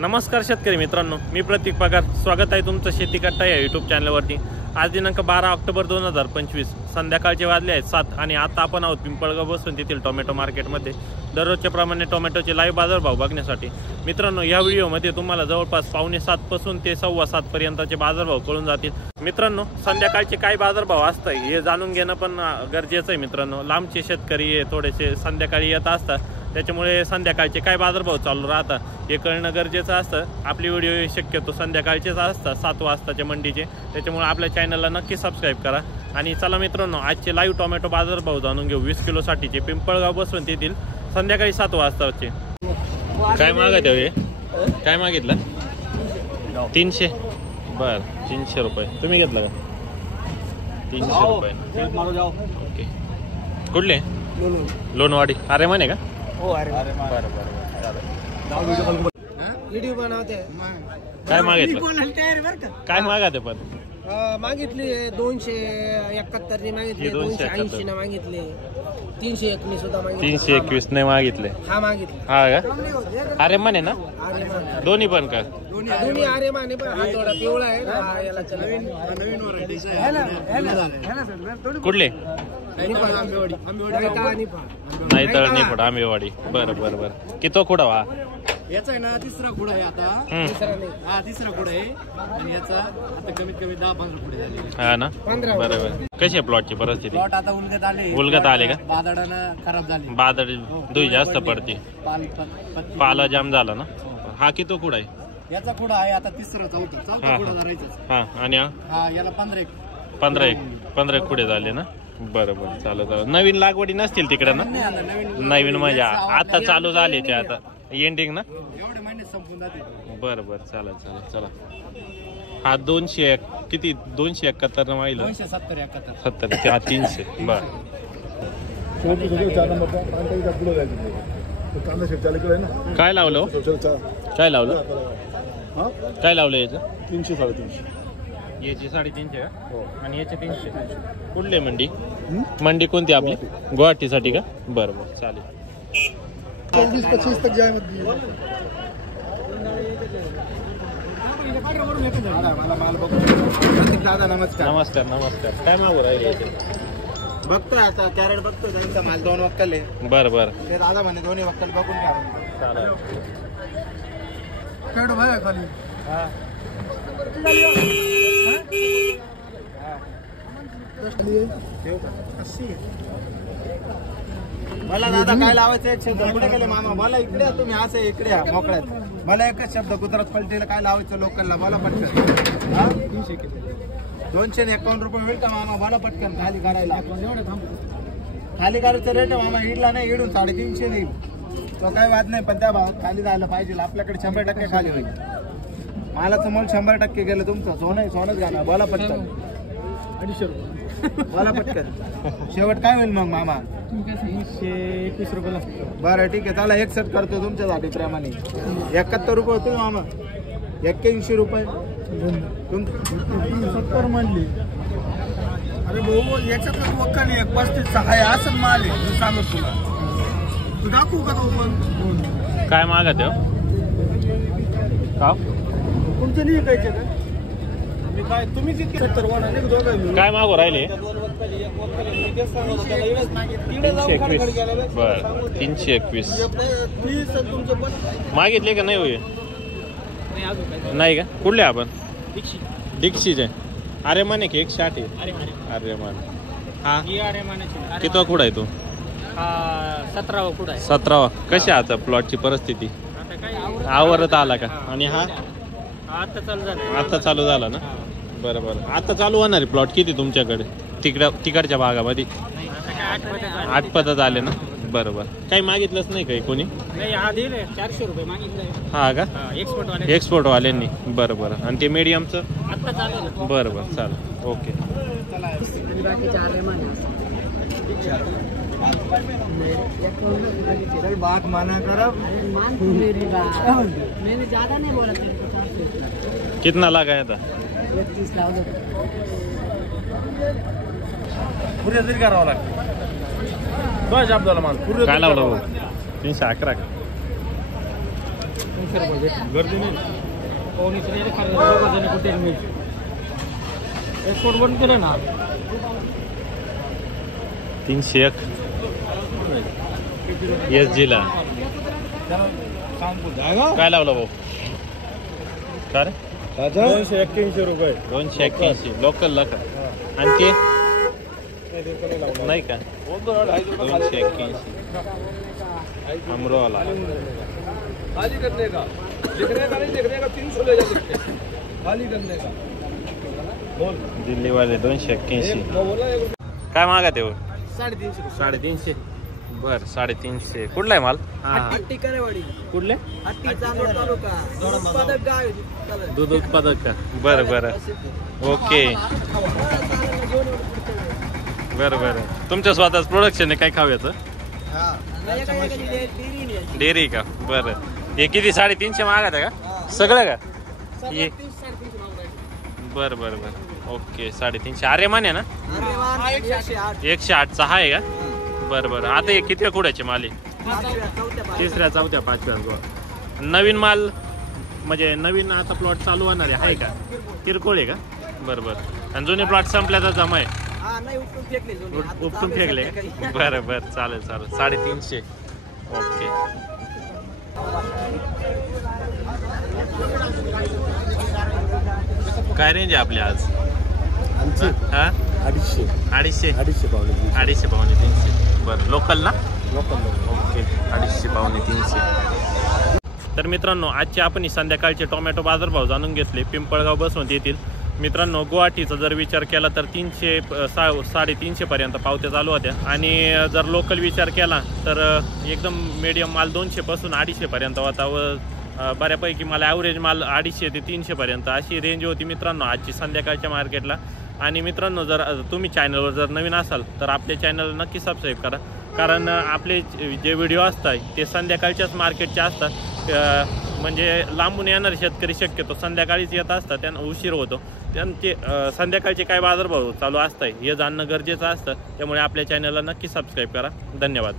नमस्कार शेतकरी मित्रांनो, मी प्रतीक पगार. स्वागत आहे तुमचं शेती कट्टा या यूट्यूब चॅनलवरती. आज दिनांक 12 ऑक्टोबर 2025 संध्याकाळचे वाजले आहेत 7 आणि आता आपण आहोत पिंपळगाव बसून तेथील टोमॅटो मार्केटमध्ये दररोजच्या प्रमाणे टोमॅटोचे लाईव्ह बाजारभाव बघण्यासाठी. मित्रांनो, या व्हिडिओमध्ये तुम्हाला जवळपास 6:45 पासून ते 7:15 पर्यंतचे बाजारभाव कळून जातील. मित्रांनो, संध्याकाळचे काय बाजारभाव असतं हे जाणून घेणं पण गरजेचं आहे. मित्रांनो, लांबचे शेतकरी हे थोडेसे संध्याकाळी येत असतात, त्याच्यामुळे संध्याकाळचे काय बाजारभाव चालू राहतात हे कळणं गरजेचं असतं. आपली व्हिडिओ शक्यतो संध्याकाळचेच असतात 7 वाजताच्या मंडीचे, त्याच्यामुळे आपल्या चॅनलला नक्की सबस्क्राईब करा. आणि चला मित्रांनो, आजचे लाईव्ह टोमॅटो बाजारभाव जाणून घेऊ. 20 किलोसाठीचे पिंपळगाव बसून तेथील संध्याकाळी 7 वाजताचे. काय मागत आहे? काय मागितलं? 300. बर, 300 रुपये. तुम्ही घेतलं का? 300 रुपये. ओके. कुठले? लोणवाडी. अरे म्हणे का? हो. अरे बरं बरं. व्हिडिओ बनवते. काय मागितलं? काय मागते पण? मागितली 271 ने मागितले, 280 ने मागितले, 319 सुद्धा मागितले, 321 नाही मागितले. हा मागितले. हा का? अरे म्हणे ना? दोन्ही पण का? दोन्ही आरे माने, पण हा थोडा पिवळा आहे ना, हा याला नवीन व्हरायटी आहे. कुठले? नाही तळणी फोड आंबेवाडी. बरं बरं बरं. किती खुडा वा? याचा आहे ना तिसरा खुडा आहे आता. तिसरा खुडा आहे आणि याचा आता कमीत कमी 10-15 खुडे झाले. हा ना, बरोबर. कशी आहे प्लॉटची परिस्थिती? प्लॉट आता उलगत आले का? बादळानं खराब झाले. बादळ दुई जास्त पडते, पाला जाम झाला ना. हा किती खुडा आहे? याचा खुडा आहे आता तिसरा चौथा खुडा धरायचा. हा, आणि हा याला 15 खुडे झाले ना. बरोबर, चालू. नवीन लागवडी नसतील तिकडे ना? नवीन म्हणजे आता चालू झाले ते, आता एंडिंग ना. एवढे महिने संपून जाते. बरोबर, चला. हा 200 किती? 271 माहिलं. 270-71. हा 300. बर. काय लावलं? काय लावलं? काय लावलं याचं? 300-350. याची 350 का? आणि याचे 300. कुठले मंडी? मंडी कोणती आपली? गुवाहाटीसाठी का? बरोबर, चालेल. 24-25 तक जाए मत. दादा नमस्कार. काय मागू राहिले? बघतोय आता कॅरेट बघतोय, त्यांचा माल 2 वक्कल आहे. बरं. ते दादा म्हणे 2 वक्कल बघून घ्या. चालेल. कॅरेट भाया खाली. मला दादा काय लावायचं एक शब्द पुढे गेले मामा. मला इकडे या तुम्ही, असं इकडे या मोकळ्यात. मला एकच शब्द गुजरात पलटीला काय लावायचं लोकलला, मला पटकन. 251 रुपये मिळतं मामा, मला पटकन खाली काढायला. खाली काढायचं रेट मामा इडला नाही, इडून 350 देईल तो काही वाद नाही, पण त्या भावात खाली जायला पाहिजे. आपल्याकडे 100% खाली होईल. मालाचं मोल 100% गेलं तुमचं. सोनच घाला, बोला पटकन. 250 रुपये बोला पटकन. शेवट काय होईल मग मामा? 321 रुपये. बरं ठीक आहे, चला एक सेट करतो तुमच्यासाठी प्रेमाने. 71 रुपये होतील मामा. 81 रुपये 70 म्हणली. अरे भाऊ, याच्यातलं वक्का नाही. 35 आहे असं माल आहे. मी सांगत तुला, तू दाखवू का तो पण? काय मागत आहे? का तुमचं नाही ऐकायचं का? काय तुम्ही जितके 70 काय मागू राहिले? 321. बर, 321 मागितले का नाही? होईल नाही का? कुठले आपण? दीक्षित आहे. अरे माने की 160 आहे. अरे मान. हा किती खुडा आहे तो? 17वा कुठं आहे? 17वा. कशी आता प्लॉटची परिस्थिती? आवरत आला का? आणि हा आता चालू झाला ना. बरं. आता चालू होणार आहे प्लॉट किती तुमच्याकडे? तिकडच्या भागामध्ये 8 पद्धत आले ना. बरोबर. काही मागितलंच नाही काही कोणी? 400 रुपये मागितले. हा का? एक्सपोर्ट वाल्यांनी. बरं. आणि ते मीडियमचं? आता चालेल. बरं, चालेल. ओके. बात माना कर. मैंने ज्यादा नहीं बोला. कितना लगा था? 30 लाख. पुढे तरी करावं लागतं. काय लावलं? 311 का? गर्दी नाही एक्सपोर्ट बंद केलं ना 301 SG ला काय लावलं भाऊ काय 281 रुपये 281 लोकल ला का आणि ते नाही का 281 अमरोला खाली करने का लिखने का नहीं लिखने का 300 ले जा सकते खाली करने का दिल्ली वाले 281 काय मागा ते 350 350 बर 350 कुठला आहे माल हट्टी करेवाडी कुठले हट्टी चांदवड तालुका उत्पादक गाव दूध उत्पादक का बरं बरं ओके बरं बरं तुमच्या स्वतःच प्रोडक्शन आहे काय खाव्याचं डेअरी का बरं हे किती 350 मागत आहे का सगळं का हे बरं बरं बरं ओके 350 अरे माने ना 108 चा आहे का बरं बरं आता हे किती कुडाचे माल आहे तिसऱ्या चौथ्या पाचव्या नवीन माल म्हणजे नवीन आता प्लॉट चालू होणार आहे का किरकोळ आहे का बरं बरं आणि जुने प्लॉट संपल्याचा जमा आहे उपटून फेकले बरं बरं चालेल चालेल 350 ओके काय रेंज आहे आपली आज हा 250 250 पावणे 300 बरं लोकल ना लोकल ओके 250 पावणे 300 तर मित्रांनो आजचे आपण संध्याकाळचे टोमॅटो बाजारभाव जाणून घेतले पिंपळगाव बसवंत येथील मित्रांनो गुवाहाटीचा जर विचार केला तर 300-350 पर्यंत पावत्या चालू होत्या आणि जर लोकल विचार केला तर एकदम मीडियम माल 200 पासून 250 पर्यंत होता व बऱ्यापैकी मला ॲव्हरेज माल 250 ते 300 पर्यंत अशी रेंज होती मित्रांनो आजची संध्याकाळच्या मार्केटला आणि मित्रांनो जर तुम्ही चॅनलवर जर नवीन असाल तर आपल्या चॅनल नक्की सबस्क्राईब करा कारण आपले जे व्हिडिओ असतात ते संध्याकाळच्याच मार्केटचे असतात म्हणजे लांबून येणारे शेतकरी शक्यतो संध्याकाळीच येत असतात त्यांना उशीर होतो त्यांचे संध्याकाळचे काय बाजारभाव चालू असतात हे जाणणं गरजेचं असतं त्यामुळे आपल्या चॅनलला नक्की सबस्क्राईब करा धन्यवाद